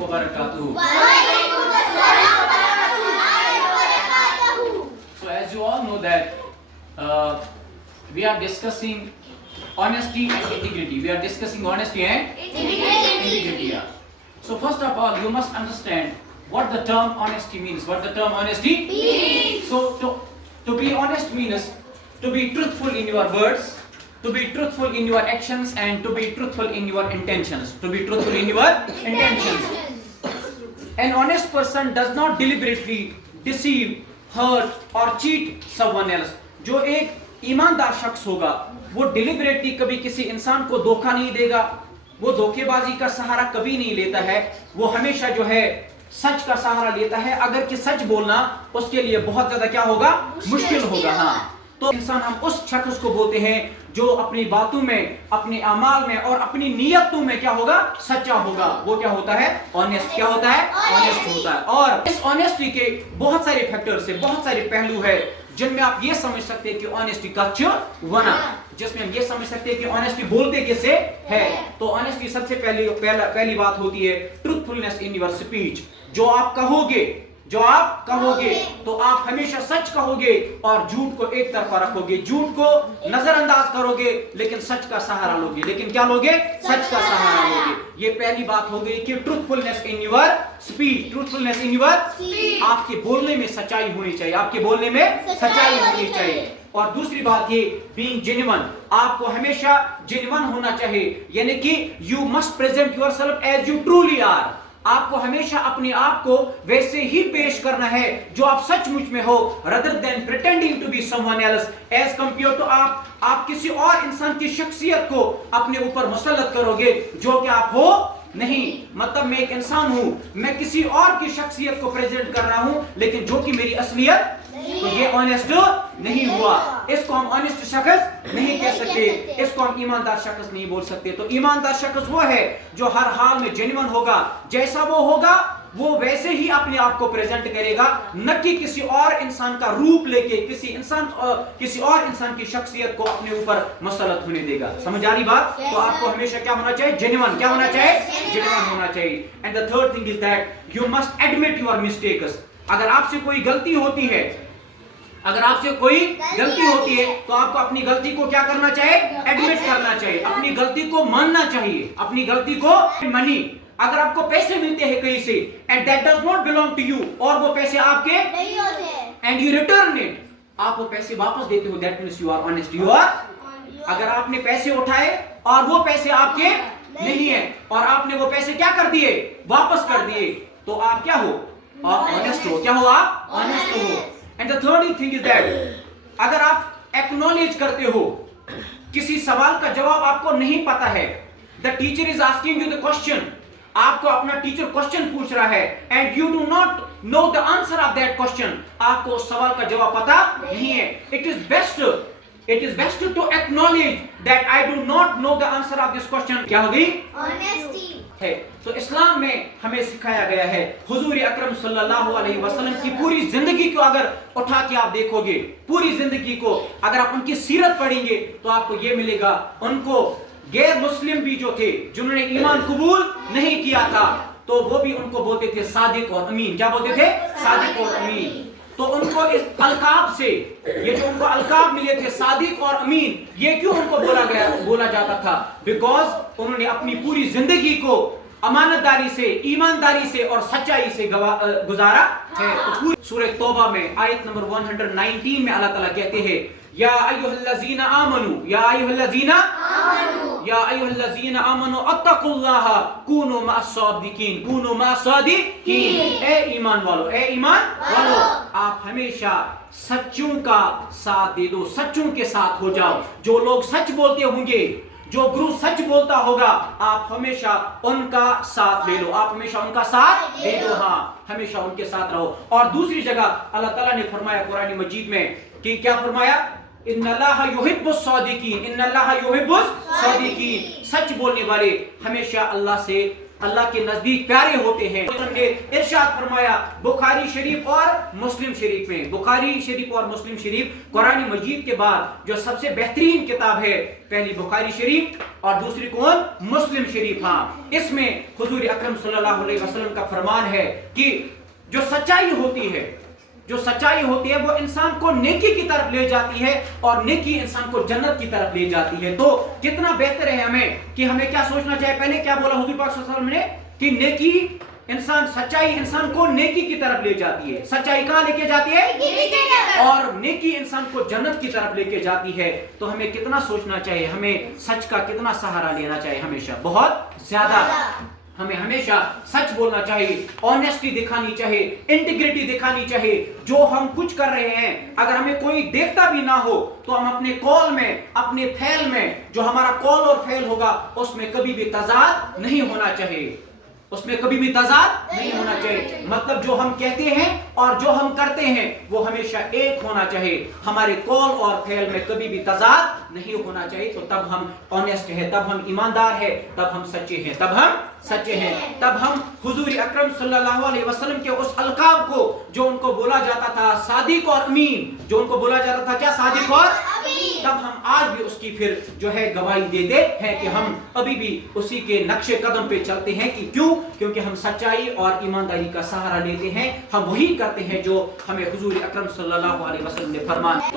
wabarakatuh. So as you all know that we are discussing honesty and integrity. We are discussing honesty and integrity. Yeah. So first of all, you must understand what the term honesty means. What the term honesty means. So to be honest means to be truthful in your words, to be truthful in your actions, and to be truthful in your intentions. To be truthful in your intentions. An honest person does not deliberately deceive, hurt or cheat someone else. जो एक ईमानदार शख्स होगा वो deliberately कभी किसी इंसान को धोखा नहीं देगा, वो धोखेबाजी का सहारा कभी नहीं लेता है, वो हमेशा जो है सच का सहारा लेता है। अगर कि सच बोलना उसके लिए बहुत ज्यादा क्या होगा, मुश्किल होगा। हाँ, तो इंसान हम उस शख्स को बोलते हैं जो अपनी बातों में, अपने अमाल में और अपनी नियतों में क्या होगा, सच्चा होगा। वो क्या होता है, ऑनेस्ट। क्या होता है, ऑनेस्ट होता है। और इस ऑनेस्टी के बहुत सारे फैक्टर्स है, बहुत सारे पहलू है जिनमें आप ये समझ सकते हैं कि ऑनेस्टी का वना, जिसमें हम ये समझ सकते हैं कि ऑनेस्टी बोलते किसे है। तो ऑनेस्टी सबसे पहली बात होती है ट्रूथफुलनेस इन योर स्पीच। जो आप कहोगे तो आप हमेशा सच कहोगे और झूठ को एक तरफा रखोगे, झूठ को नजरअंदाज करोगे लेकिन सच का सहारा लोगे। लेकिन क्या लोगे, सच का सहारा लोगे। ये पहली बात हो गई कि truthfulness in your speech. Truthfulness in your, आपके बोलने में सच्चाई होनी चाहिए, आपके बोलने में सच्चाई होनी चाहिए। और दूसरी बात ये बीइंग जेन्युइन, आपको हमेशा जेन्युइन होना चाहिए, यानी कि you must present yourself as you truly are. आपको हमेशा अपने आप को वैसे ही पेश करना है जो आप सचमुच में हो, rather than pretending to be someone else, as compared to आप किसी और इंसान की शख्सियत को अपने ऊपर मुसल्लत करोगे जो कि आप हो नहीं। मतलब मैं एक इंसान हूं, मैं किसी और की शख्सियत को प्रेजेंट कर रहा हूं लेकिन जो कि मेरी असलियत, तो ये ऑनेस्ट नहीं हुआ। इसको हम ऑनेस्ट शख्स नहीं कह सकते, इसको हम ईमानदार शख्स नहीं बोल सकते। तो ईमानदार शख्स वो है जो हर हाल में जेन्युइन होगा, जैसा वो होगा वो वैसे ही अपने आप को प्रेजेंट करेगा, न कि किसी और इंसान का रूप लेके किसी और इंसान की शख्सियत को अपने ऊपर मुसल्लत होने देगा। समझ आ रही बात? तो आपको हमेशा क्या होना चाहिए, जेन्युइन। क्या होना चाहिए, जेन्युइन होना चाहिए। And the third thing is that you must admit your mistakes. अगर आपसे कोई गलती होती है, तो आपको अपनी गलती को क्या करना चाहिए, एडमिट करना चाहिए, अपनी गलती को मानना चाहिए, अपनी गलती को मनी। अगर आपको पैसे मिलते हैं कहीं से and that does not belong to you, और वो पैसे आपके नहीं होते, एंड यू रिटर्न इट, आप वो पैसे वापस देते हो, that means you are honest. You are, अगर आपने पैसे उठाए और वो पैसे आपके नहीं है और आपने वो पैसे क्या कर दिए, वापस कर दिए, तो आप क्या हो, ऑनेस्ट हो। क्या हो, आप ऑनेस्ट हो। And the third thing is that अगर आप एक्नॉलेज करते हो, किसी सवाल का जवाब आपको नहीं पता है, the teacher is asking you the question, आपको अपना टीचर क्वेश्चन पूछ रहा है and you do not know the answer of that question, आपको उस सवाल का जवाब पता नहीं है, it is best to acknowledge that I do not know the answer of this question. क्या हो गई, ऑनेस्टी है। तो इस्लाम में हमें सिखाया गया है, हुजूर अकरम सल्लल्लाहु अलैहि वसल्लम की पूरी जिंदगी को अगर उठा के आप देखोगे, पूरी जिंदगी को अगर आप उनकी सीरत पढ़ेंगे तो आपको ये मिलेगा, उनको गैर मुस्लिम भी जो थे, जिन्होंने ईमान कबूल नहीं किया था, तो वो भी उनको बोलते थे सादिक और अमीन। क्या बोलते थे, सादिक और अमीन। तो उनको इस अलकाब से, ये जो उनको अलकाब मिले थे सादिक और अमीन, ये क्यों उनको बोला जाता था, बिकॉज उन्होंने अपनी पूरी जिंदगी को अमानतदारी से, ईमानदारी से और सच्चाई से गुजारा है। तो पूरी सूरह तौबा में आयत नंबर 119 में अल्लाह ताला कहते हैं, या अय्युहल्लज़ीना आमनू अत्तकुल्लाह कूनू मअस-सादिकीन। ए ईमान वालों, आप हमेशा सच्चों का साथ दे दो, सच्चों के साथ हो जाओ। जो लोग सच बोलते होंगे, जो गुरु सच बोलता होगा, आप हमेशा उनका साथ ले लो, आप हमेशा उनका साथ ले दो। हाँ, हमेशा उनके साथ रहो। और दूसरी जगह अल्लाह ताला ने फरमाया कुरान मजीद में कि क्या फरमाया, इन्नल्लाह युहिब्बुस सादिकीन, इन्नल्लाह युहिब्बुस सादिकीन। सच बोलने वाले हमेशा अल्लाह से اللہ کے نزدیک پیارے ہوتے ہیں. انہوں نے ارشاد فرمایا بخاری شریف اور مسلم شریف میں, بخاری شریف اور مسلم شریف قرآن مجید کے بعد جو سب سے بہترین کتاب ہے, پہلی بخاری شریف اور دوسری کون؟ مسلم شریف. ہاں, اس میں حضور اکرم صلی اللہ علیہ وسلم کا فرمان ہے کہ جو سچائی ہوتی ہے, جو سچائی ہوتی ہے وہ انسان کو نیکی کی طرف لے جاتی ہے اور نیکی انسان کو جنت کی طرف لے جاتی ہے. تو کتنا بہتر ہے ہمیں کہ ہمیں کیا سوچنا چاہیے. پہلے کیا بولا حضور پاک صلی اللہ علیہ وسلم نے کہ نیکی انسان, سچائی انسان کو نیکی کی طرف لے جاتی ہے. سچائی کہاں لے کے جاتی ہے؟ اور نیکی انسان کو جنت کی طرف لے کے جاتی ہے. تو ہمیں کتنا سوچنا چاہیے, ہمیں سچ کا کتنا سہارا لینا چاہیے, ہمیشہ بہت زیادہ. ہمیں ہمیشہ سچ بولنا چاہیے, آنیسٹی دکھانی چاہیے, انٹیگریٹی دکھانی چاہیے. جو ہم کچھ کر رہے ہیں اگر ہمیں کوئی دیکھتا بھی نہ ہو تو ہم اپنے قول میں, اپنے فعل میں, جو ہمارا قول اور فعل ہوگا اس میں کبھی بھی تضاد نہیں ہونا چاہیے, اس میں کبھی بھی تضاد نہیں ہونا چاہیے. مطلب جو ہم کہتے ہیں اور جو ہم کرتے ہیں وہ ہمیشہ ایک ہونا چاہیے. ہمارے قول اور فعل میں کبھی بھی تضاد نہیں ہونا چاہیے. تو تب ہم آنیسٹ ہیں, تب ہم ایماندار ہیں, تب ہم سچے ہیں, تب ہم سچے ہیں, تب ہم حضور اکرم صلی اللہ علیہ وسلم کے اس القاب کو جو ان کو بولا جاتا تھا صادق اور امین, جو ان کو بولا جاتا تھا کیا, صادق اور امین, تب ہم آج بھی اس کی پھر جو ہے گواہی دیتے ہیں کہ ہم ابھی بھی اسی کے نقش قدم پہ چلتے ہیں. کہ کیوں؟ کیونکہ ہم سچائی اور ایمانداری کا سہارا لیتے ہیں, ہم وہی کرتے ہیں جو ہمیں حضور اکرم صلی اللہ علیہ وسلم نے فرمایا.